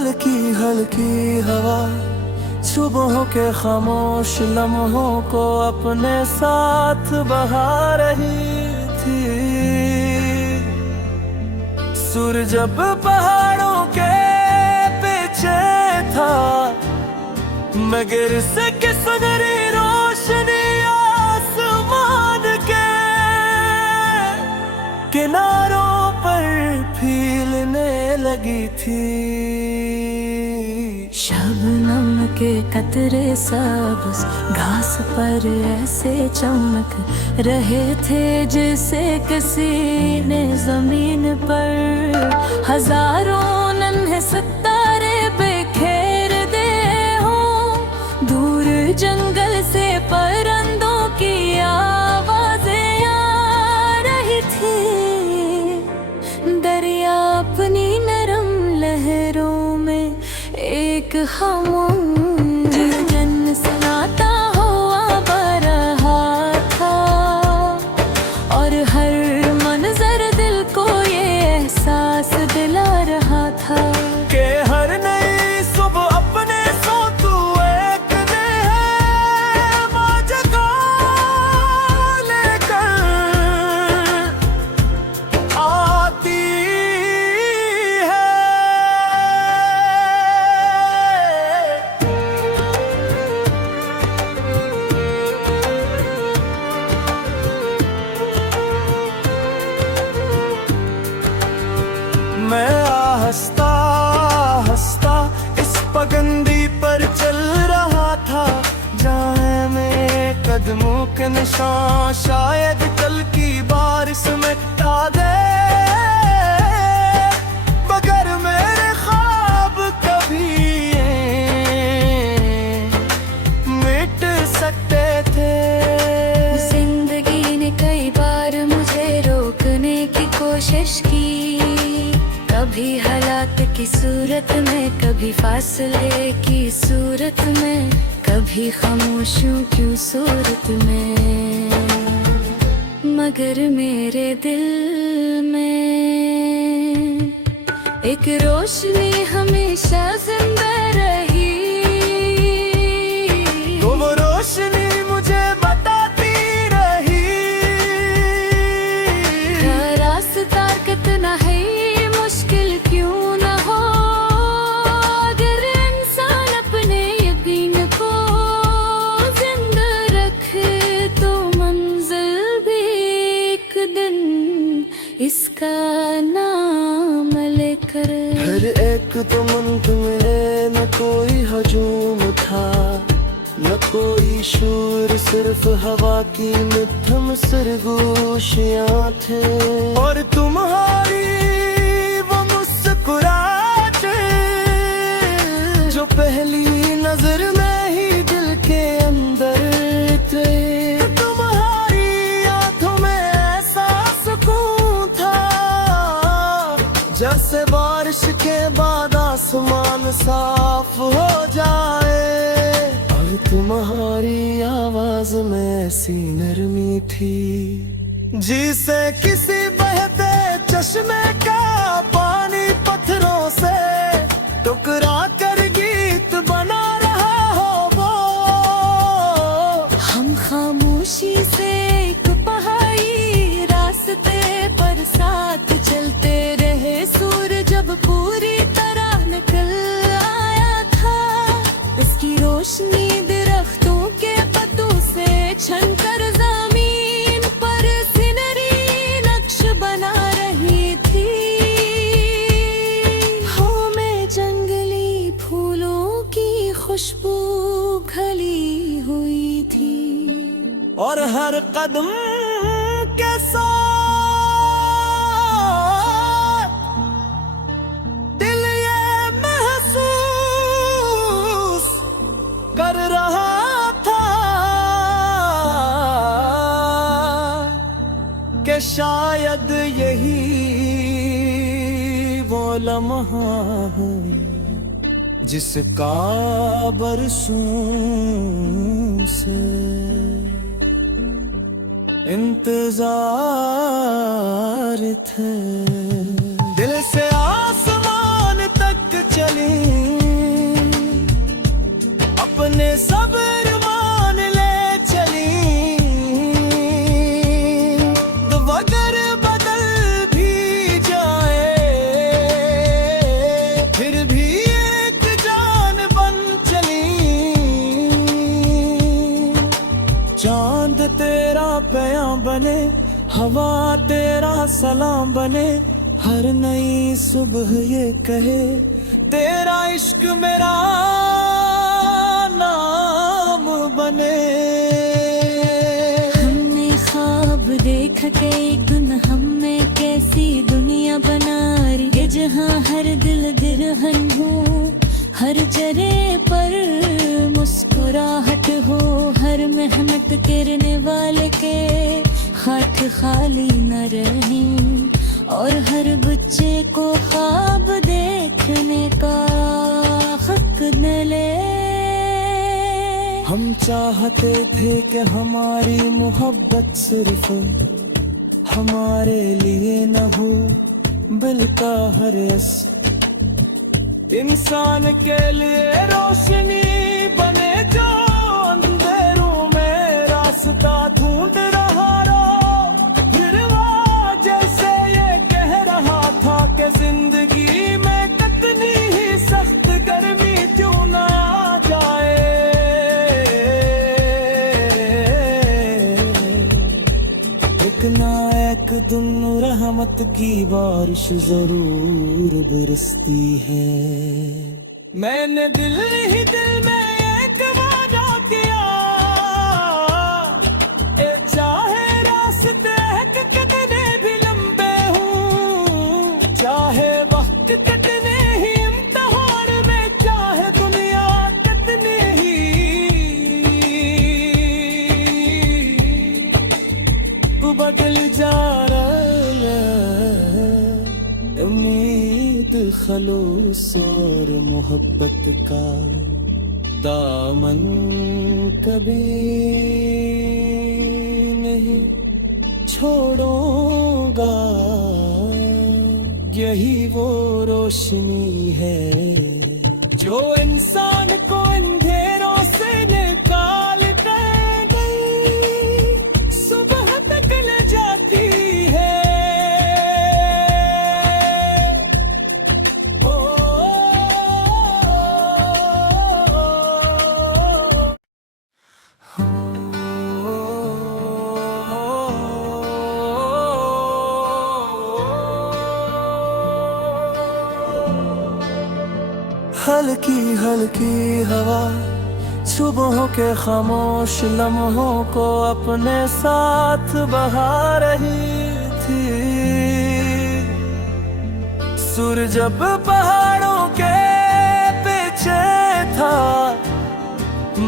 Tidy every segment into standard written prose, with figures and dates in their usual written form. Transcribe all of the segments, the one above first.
हल्की हल्की हवा सुबहों के खामोश लम्हों को अपने साथ बहा रही थी। सूरज जब पहाड़ों के पीछे था, मैं गिर से की सुनहरी रोशनी आसमान के किनारों पर फीलने लगी थी। शबनम के कतरे सब्ज़ घास पर ऐसे चमक रहे थे जैसे किसी ने जमीन पर हजारों नन्हे सितारे बिखेर दे हों। दूर जंगल से परिंदों की आवाजें आ रही थी। दरिया अपनी नरम लहरों में एक खामोश गगन सुनाता हुआ बरहा था, और हर मंजर दिल को ये एहसास दिला रहा था कि हर नई सुबह अपने सो तू एक नया जगा लेकर आती है। मैं हंसता हंसता इस पगंडी पर चल रहा था, जहाँ मेरे कदमों के निशान शायद कल की बारिश में मिटा दे। मगर मेरे ख्वाब कभी मिट सकते थे। जिंदगी ने कई बार मुझे रोकने की कोशिश की, कभी हालात की सूरत में, कभी फासले की सूरत में, कभी खामोशियों की सूरत में। मगर मेरे दिल में एक रोशनी हमेशा जिंदा रही। वो रोशनी मुझे बताती रही रास्ता कितना है मुश्किल क्यों न हो, अगर इंसान अपने यकीन को जिंदा रखे तो मंजिल भी एक दिन इसका नाम लेकर। हर एक तो मंत में न कोई हजूम था, न कोई शूर, सिर्फ हवा की मध्यम सरगोशियां थे। और तुम्हारी वो मुस्कुराहट जो पहली नजर में ही दिल के अंदर थे। तुम्हारी आंखों में ऐसा सुकून था जैसे बारिश के बाद आसमान साफ हो जाए। और तुम्हारी आवाज में ऐसी नरमी थी जिसे किसी बहते चश्मे का पानी पत्थरों से टकरा कर गीत बना रहा हो वो। हम खामोशी से एक पहाड़ी रास्ते पर साथ चलते रहे। सूरज जब पूरी तरह निकल आया था, इसकी रोशनी दरख्तों के पत्तों से छनकर जमीन पर सिनरी नक्श बना रही थी। हो में जंगली फूलों की खुशबू खली हुई थी, और हर कदम के साथ दिल ये महसूस कर रहा था कि शायद यही वो लम्हा है जिसका बरसों से इंतजार थे। दिल से आसमान तक चली अपने सब्र मान ले चली, वगर बदल भी जाए फिर भी एक जान बन चली। चांद तेरा प्यां बने, हवा तेरा सलाम बने, हर नई सुबह ये कहे तेरा इश्क मेरा नाम बने। हमने ख्वाब देखा कि एक दिन हम में कैसी दुनिया बना रही है, जहाँ हर दिल गिरहन हो, हर चेहरे पर मुस्कुराहट हो, हर मेहनत करने वाले के हाथ खाली न रहे, और हर बच्चे को ख्वाब देखने का हक न ले। हम चाहते थे कि हमारी मोहब्बत सिर्फ हमारे लिए न हो, बल्कि हर इंसान के लिए रोशनी बने, जो अंधेरों में रास्ता ढूंढ रहा रो। फिर वो जैसे ये कह रहा था कि जिंदगी में कितनी ही सख्त गर्मी क्यों ना आ जाए, एक ना एक दिन रहमत की बारिश जरूर बरसती है। मैंने दिल ही दिल में एक वादा किया, चाहे रास्ते कितने भी लंबे हों, चाहे वक्त कितने ही इम्तिहान में, चाहे दुनिया कितनी ही बदल जा रहा, उम्मीद खलूस और मोहब्बत का दामन कभी नहीं छोड़ूंगा, यही वो रोशनी है जो इंसान को अंधेरों से निकाल कर गई, सुबह तक ले जाती है। ओ, हल्की हल्की हवा सुबहों के खामोश लम्हों को अपने साथ बहा रही थी। सूरज जब पहाड़ों के पीछे था,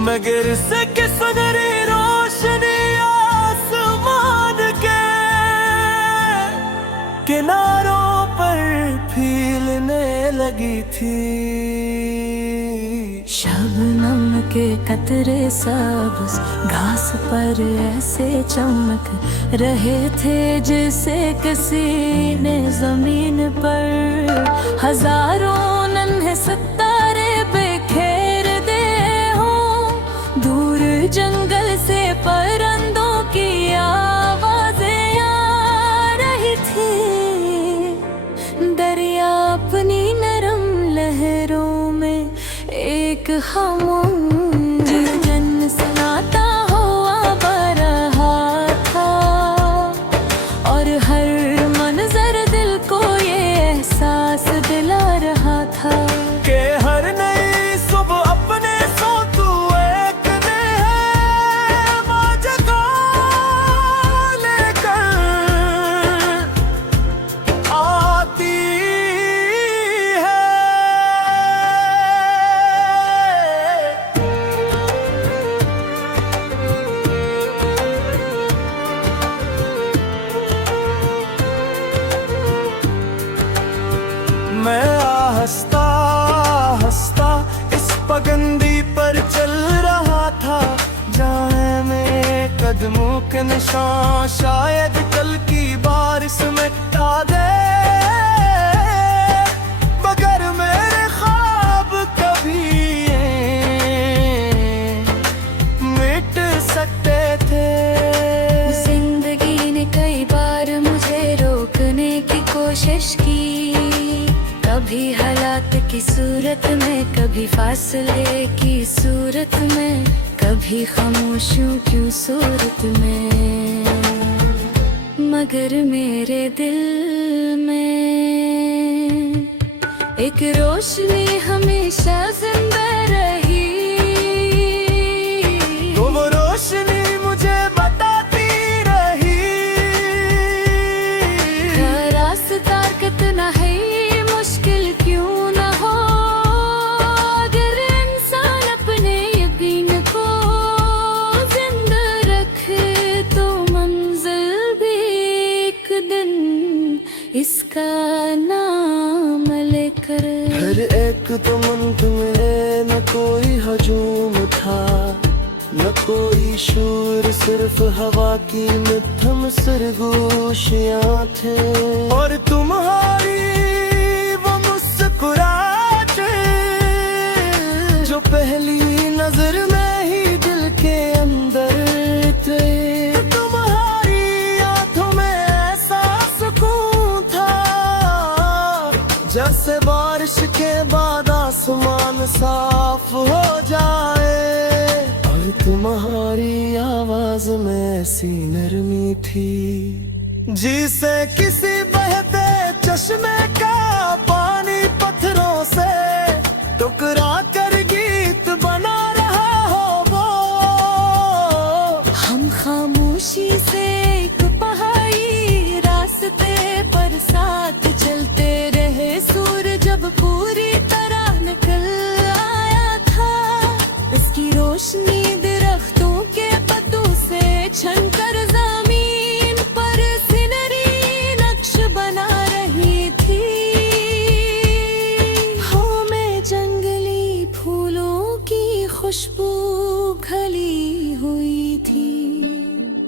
मगर से किसनरी रोशनी आसमान के किनारों पर फीलने लगी थी। शबनम के कतरे सब्ज़ घास पर ऐसे चमक रहे थे जैसे किसी ने जमीन पर हजारों नन्हे सितारे बिखेर दे हों। दूर जंगल से परिंदों की आवाजें आ रही थी, दरिया अपनी नरम लहरों में एक खामोश जन सुनाता हुआ बरहा था, और हर मंजर दिल को ये एहसास दिला रहा था कि हर नई सुबह अपने सो तू एक ने है मौजगा लेकर आती है। मैं हंसता हंसता इस पगंदी पर चल रहा था, जहाँ मेरे कदमों के निशान शायद कल की बारिश मिटा दे, मगर मेरे ख्वाब कभी की सूरत में, कभी फासले की सूरत में, कभी खामोशियों की सूरत में, मगर मेरे दिल में एक रोशनी हमेशा जिंदा रही। तो वो रोशनी मुझे बताती रही रास्ता कितना है ये मुश्किल क्यों न हो, अगर इंसान अपने यकीन को जिंदा रखे तो मंजिल भी एक दिन इसका नाम लेकर। हर एक तो मंत में न कोई हजूम था, न कोई शूर, सिर्फ हवा की मध्यम सरगोशियां थे। और तुम्हारी वो मुस्कुराहट जो पहली नजर में ही दिल के अंदर थे। तुम्हारी आंखों में ऐसा सुकून था जैसे बारिश के बाद आसमान साफ हो जाए। और तुम्हारी आवाज में ऐसी नरमी थी जिसे किसी बहते चश्मे का पानी पत्थरों से टकरा कर गीत बना रहा हो वो। हम खामोशी से एक पहाड़ी रास्ते पर साथ चलते रहे, सूरज जब पूरी तरह निकल आया था, इसकी रोशनी दरख्तों के पत्तों से छनकर जमीन पर सिनरी नक्श बना रही थी। हवा में जंगली फूलों की खुशबू खली हुई थी।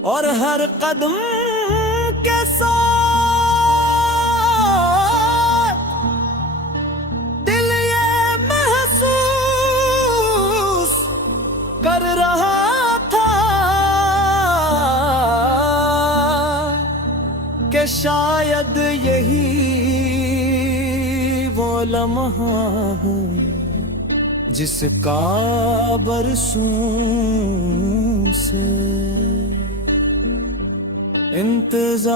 और हर कदम के साथ दिल ये महसूस कर रहा था कि शायद यही वो लम्हा है जिसका बरसों से इंतजार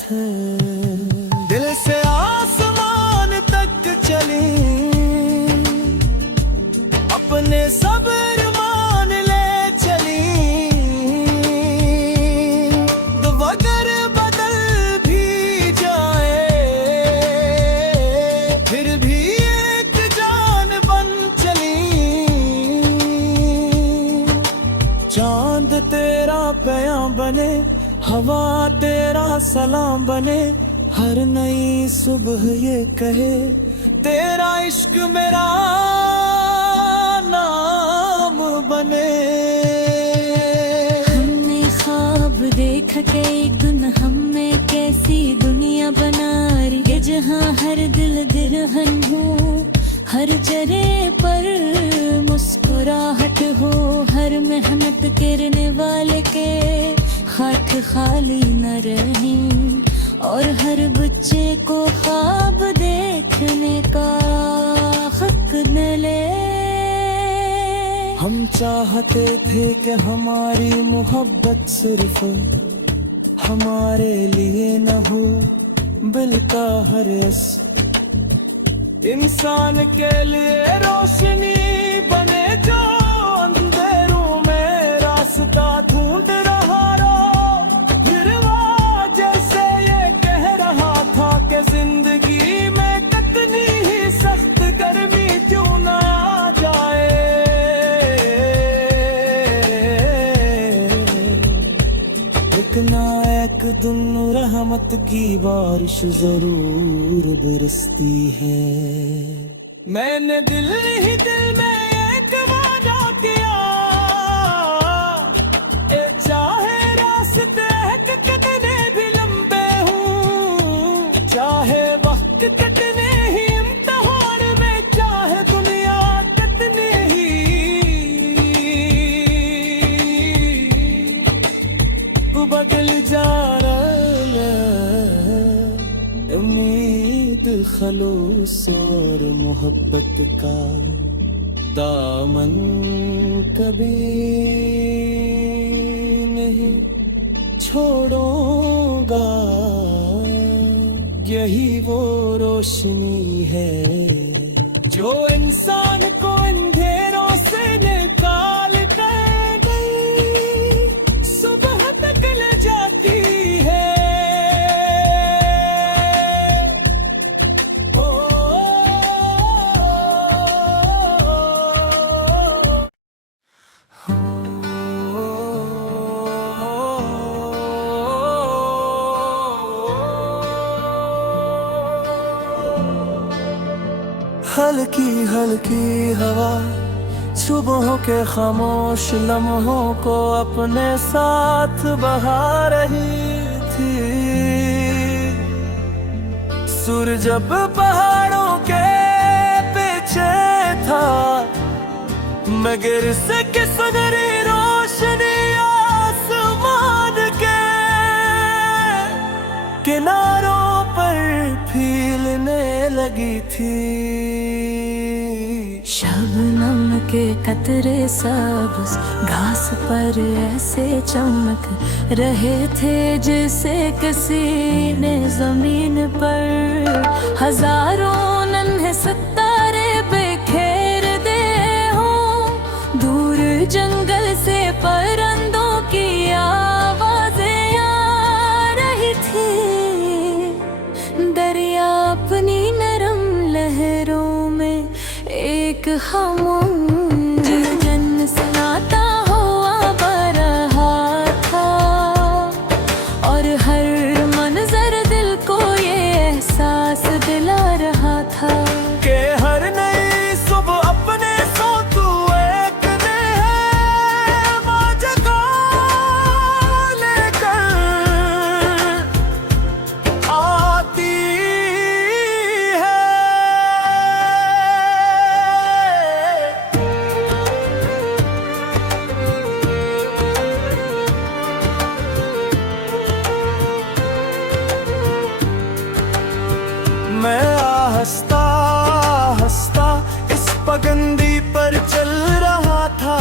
थे। दिल से आसमान तक चली, अपने सब्र मान ले चली। तो अगर बदल भी जाए फिर भी एक जान बन चली। चांद तेरा प्याम बने, हवा तेरा सलाम बने, हर नई सुबह ये कहे तेरा इश्क मेरा नाम बने। हमने ख्वाब देखा कि एक दिन हमें कैसी दुनिया बना रही है, जहाँ हर दिल दिरहन हो, हर चेहरे पर मुस्कुराहट हो, हर मेहनत करने वाले के हाथ खाली न रहे, और हर बच्चे को ख्वाब देखने का हक मिले। हम चाहते थे कि हमारी मोहब्बत सिर्फ हमारे लिए न हो, बल्कि हर इंसान के लिए रोशनी बने जो अंधेरों में रास्ता ढूंढ रहा रो। फिर वो जैसे ये कह रहा था कि जिंदगी में कितनी ही सख्त गर्मी क्यों ना आ जाए, एक ना एक दिन रहमत की बारिश जरूर बरसती है। मैंने दिल ही दिल में एक वादा किया, चाहे रास्ते कितने भी लंबे हों, चाहे वक्त कितने ही इम्तिहान में, चाहे दुनिया कितनी ही बदल जा रहा है, उम्मीद खलूस और मोहब्बत का दामन कभी नहीं छोड़ूंगा। यही वो रोशनी है जो इंसान को अंधेरों से निकाल कर गई, सुबह तक ले जाती है। हल्की हल्की हवा सुबहों के खामोश लम्हों को अपने साथ बहा रही थी। सूरज जब पहाड़ों के पीछे था, मगर से कि सुनहरी रोशनी आसमान के किनारों पर फीलने लगी थी। शबनम के कतरे सब्ज़ घास पर ऐसे चमक रहे थे जैसे किसी ने जमीन पर हजारों नन्हे सितारे बिखेर दे हों। दूर जंगल से परिंदों की आवाजें आ रही थी। दरिया अपनी नरम लहरों में एक खामोश जन सुनाता हुआ बरहा था, और हर मंजर दिल को ये एहसास दिला रहा था कि हर नई सुबह अपने साथ एक नया जगह लेकर आती है। मैं हंसता हंसता इस पगंडी पर चल रहा था,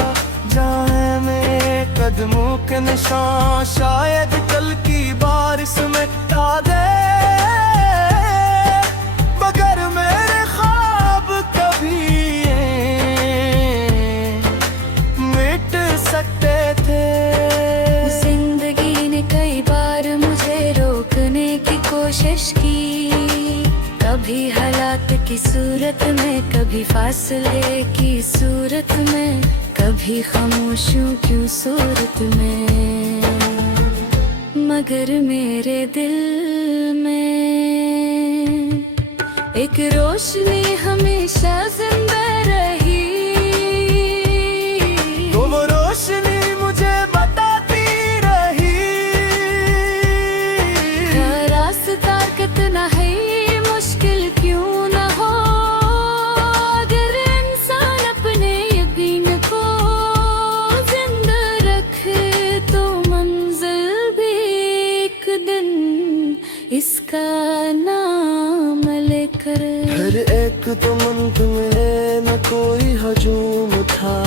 जहाँ मेरे कदमों के निशान शायद कल की बारिश मिटा दे। मगर मेरे ख्वाब कभी मिट सकते थे। जिंदगी ने कई बार मुझे रोकने की कोशिश की, कभी हालात की सूरत में, कभी फासले की सूरत में, कभी खामोशियों की सूरत में। मगर मेरे दिल में एक रोशनी हमेशा जिंदा रही। तो वो रोशनी मुझे बताती रही रास्ता कितना है मुश्किल क्यों न हो, अगर इंसान अपने यकीन को जिंदा रखे तो मंजिल भी एक दिन इसका नाम लेकर। हर एक तो मंत में न कोई हजूम था,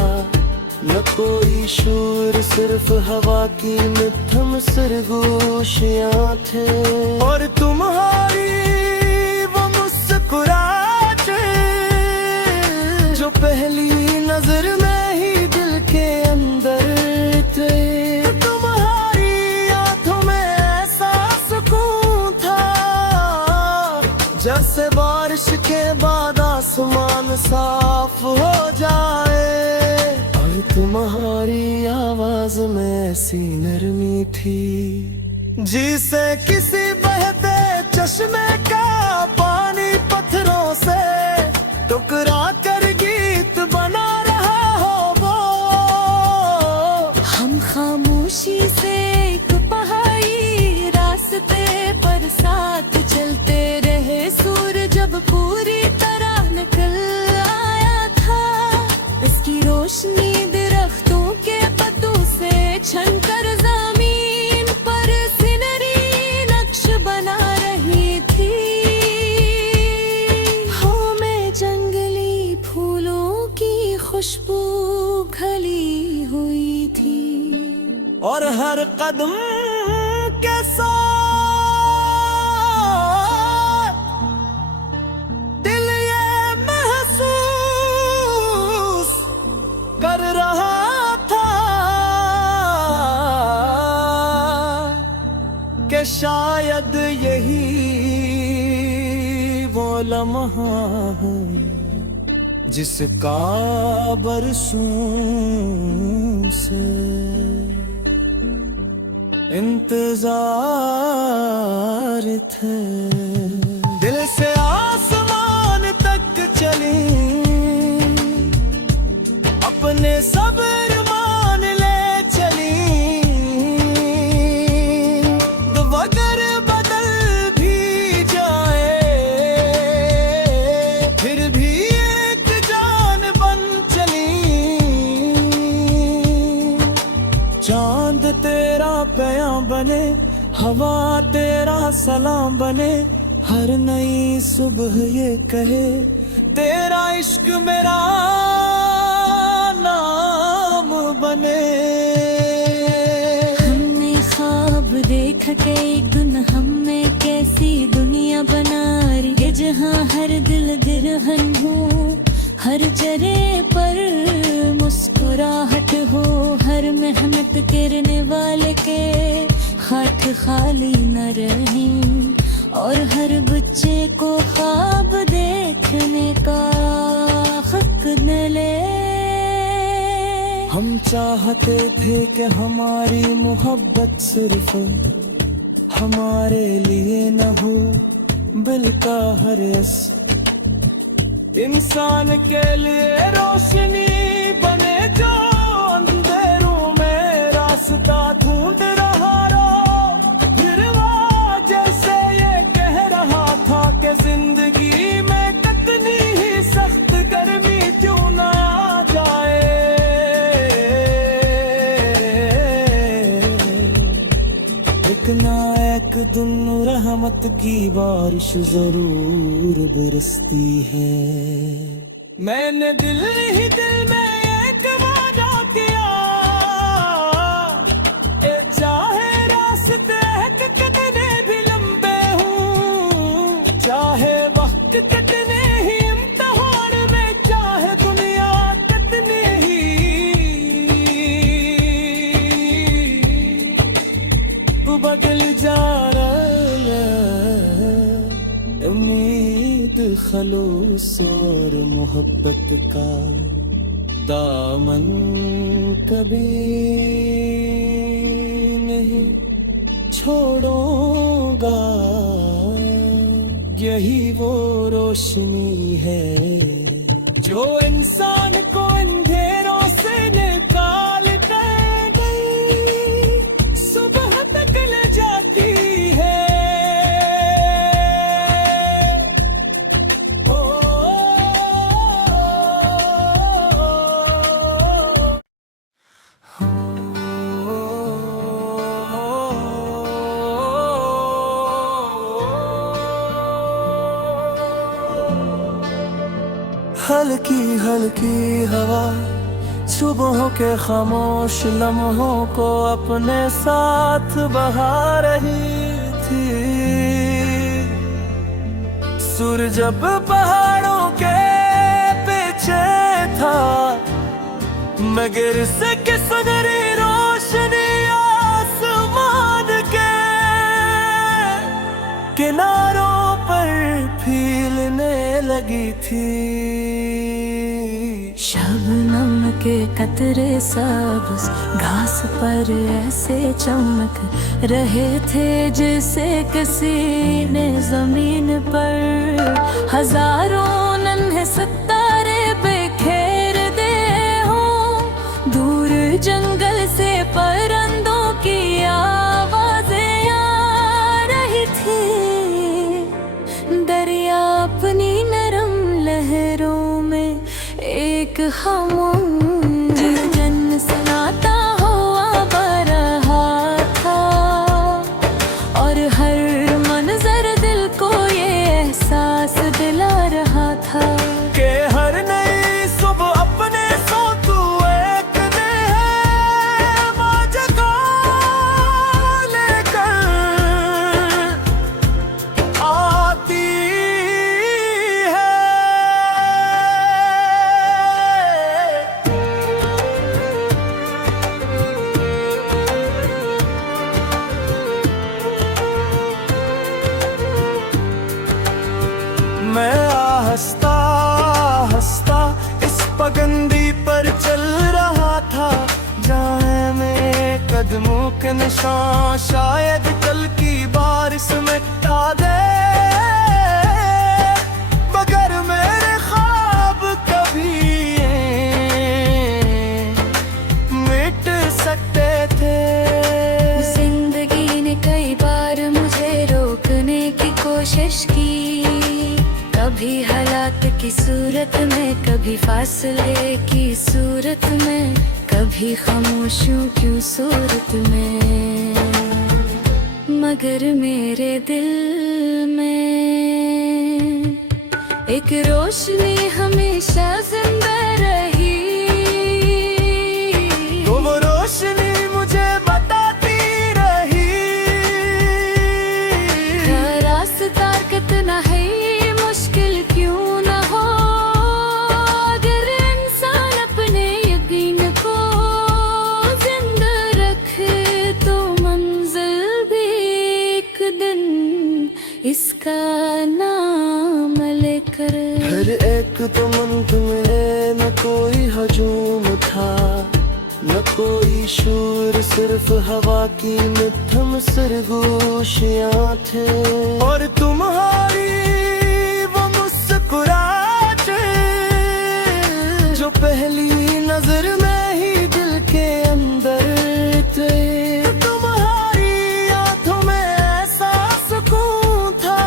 न कोई शूर, सिर्फ हवा की मिठम सरगोशियां थे। और तुम्हारी वो मुस्कुराहट जो पहली नजर में ही दिल के अंदर थे। तुम्हारी आंखों में ऐसा सुकून था जैसे बारिश के बाद आसमान साफ हो जाए। और तुम्हारी आवाज में ऐसी नरमी थी जिसे किसी बहते चश्मे का पानी पत्थरों से टकरा कर गीत बना रहा हो वो। हम खामोशी से एक पहाड़ी रास्ते पर साथ चलते रहे। सूरज जब पूरी तरह निकल आया था, इसकी रोशनी दरख्तों के पत्तों से छनकर जमीन पर सिनरी नक्श बना रही थी। खली हुई थी। और हर कदम के साथ दिल ये महसूस कर रहा था कि शायद यही वो लम्हा है जिसका बरसों से इंतजार थे। दिल से आसमान तक चली, अपने सब्र मान ले चली। तो अगर बदल भी जाए फिर भी एक जान बन चली। चांद तेरा प्याम बने, हवा तेरा सलाम बने। हर नई सुबह ये कहे तेरा इश्क मेरा नाम बने। हमने ख्वाब देखा कि एक दिन हमें कैसी दुनिया बना रही है, जहाँ हर दिल गिरहन हो, हर चेहरे पर मुस्कुराहट हो, हर मेहनत करने वाले के हाथ खाली न रहे, और हर बच्चे को ख्वाब देखने का हक मिले। हम चाहते थे कि हमारी मोहब्बत सिर्फ हमारे लिए न हो, बल्कि हर इंसान के लिए रोशनी बने, जो अंधेरों में रास्ता ढूंढ रहा रो। फिर वो जैसे ये कह रहा था कि जिंदगी में कितनी ही सख्त गर्मी क्यों ना आ जाए, एक ना एक दिन रहमत की बारिश जरूर बरसती है। मैंने दिल ही दिल में एक वादा किया, चाहे रास्ते कितने भी लंबे हों, चाहे वक्त कितने ही इम्तिहान में, चाहे दुनिया कितनी ही बदल जा रहा है। उम्मीद खलूस और मोहब्बत का दामन कभी नहीं छोड़ूंगा, यही वो रोशनी है जो इंसान को अंधेरों से निकाल कर गई, सुबह तक ले जाती है। हल्की हल्की हवा सुबहों के खामोश लम्हों को अपने साथ बहा रही थी। सूरज जब पहाड़ों के पीछे था, मगर से किसनरी रोशनी आसमान के किनारों पर फीलने लगी थी। शबनम के कतरे सब्ज़ घास पर ऐसे चमक रहे थे जैसे किसी ने जमीन पर हजारों नन्हे सितारे बिखेर दे हों। दूर जंगल से परिंदों की आवाजें आ रही थी। दरिया अपनी नरम लहरों में एक खामोश जन सुनाता हुआ बरहा था, और हर मंजर दिल को ये एहसास दिला रहा था कि हर नई सुबह अपने साथ कदमों के निशान शायद कल की बारिश मिटा दे, मगर मेरे ख्वाब कभी मिट सकते थे। जिंदगी ने कई बार मुझे रोकने की कोशिश की, कभी हालात की सूरत में, कभी फासले की सूरत में, कभी खामोशियों की सूरत में, मगर मेरे दिल में एक रोशनी हमेशा जिंदा रही। तो वो रोशनी मुझे बताती रही रास्ता कितना है मुश्किल क्यों न हो, अगर इंसान अपने यकीन को जिंदा रखे तो मंजिल भी एक दिन इसका नाम लेकर। हर एक तो मंत में न कोई हजूम था, न कोई शूर, सिर्फ हवा की मिठम सरगोशियां थे, और तुम्हारी वो मुस्कुराहट जो पहली नजर में ही दिल के अंदर थे। तुम्हारी आंखों में ऐसा सुकून था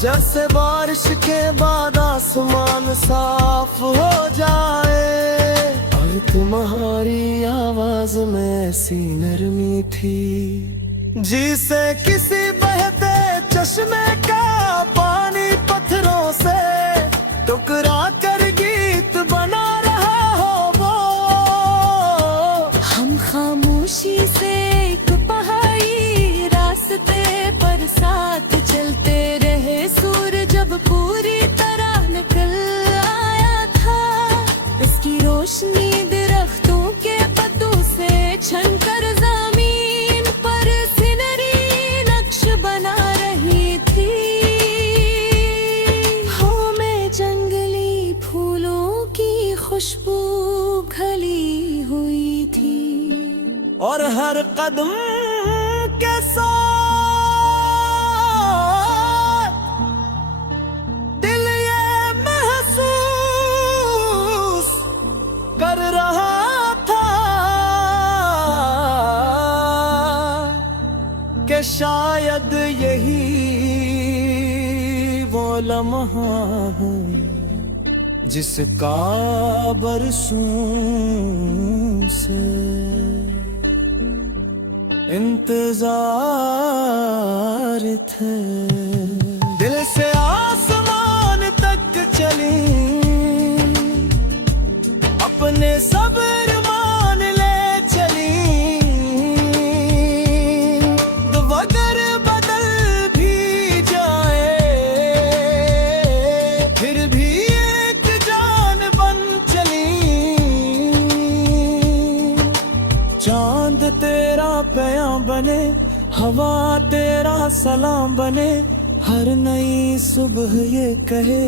जैसे बारिश के बाद आसमान साफ हो जाए, और तुम्हारी आवाज में ऐसी नरमी थी जिसे किसी बहते चश्मे का पानी पत्थरों से टकरा कर गीत बना रहा हो वो। हम खामोशी से एक पहाड़ी रास्ते पर साथ चलते रहे, सूरज जब पूरी तरह निकल आया था, इसकी रोशनी दरख्तों के पत्तों से छनकर जमीन पर सिनरी नक्श बना रही थी। हवा में जंगली फूलों की खुशबू खली हुई थी, और हर कदम के साथ दिल ये महसूस कर रहा था कि शायद यही वो लम्हा है जिसका बरसों से इंतजार थे। दिल से आसमान तक चली, अपने सब्र मान ले चली, तो अगर बदल भी जाए फिर भी एक जान बन चली। चांद तेरा प्याम बने, हवा तेरा सलाम बने, हर नई सुबह ये कहे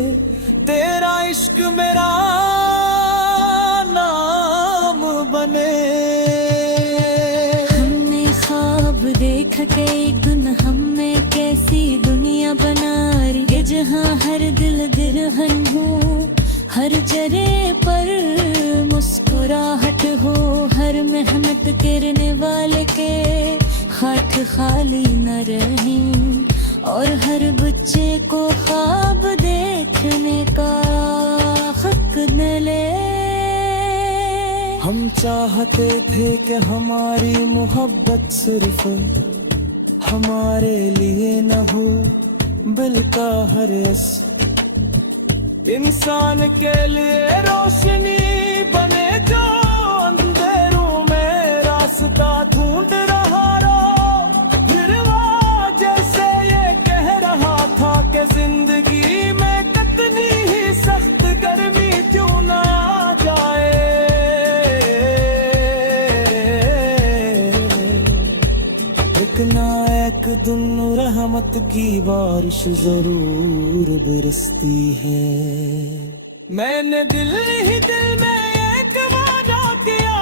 तेरा इश्क मेरा नाम बने। हमने ख्वाब देखा कि एक दिन हमें कैसी दुनिया बना रही है, जहाँ हर दिल दिरहन हो, हर जरे पर मुस्कुराहट हो, हर मेहनत करने वाले के हाथ खाली न रहें, और हर बच्चे को ख्वाब देखने का हक मिले। हम चाहते थे कि हमारी मोहब्बत सिर्फ हमारे लिए न हो, बल्कि हर इंसान के लिए रोशनी बने, जो अंधेरों में रास्ता ढूंढ रहा रो। फिर वो जैसे ये कह रहा था कि जिंदगी में कितनी ही सख्त गर्मी क्यों ना आ जाए, एक ना एक दिन रहमत की बारिश जरूर बरसती है। मैंने दिल ही दिल में एक वादा किया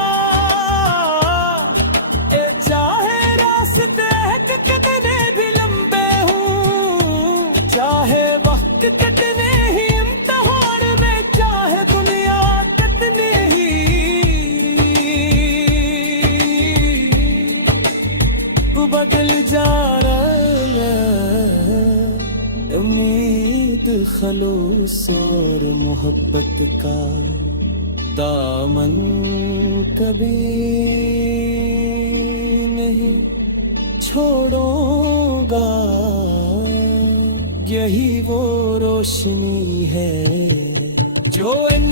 खलूस और मोहब्बत का दामन कभी नहीं छोड़ूंगा। यही वो रोशनी है जो इन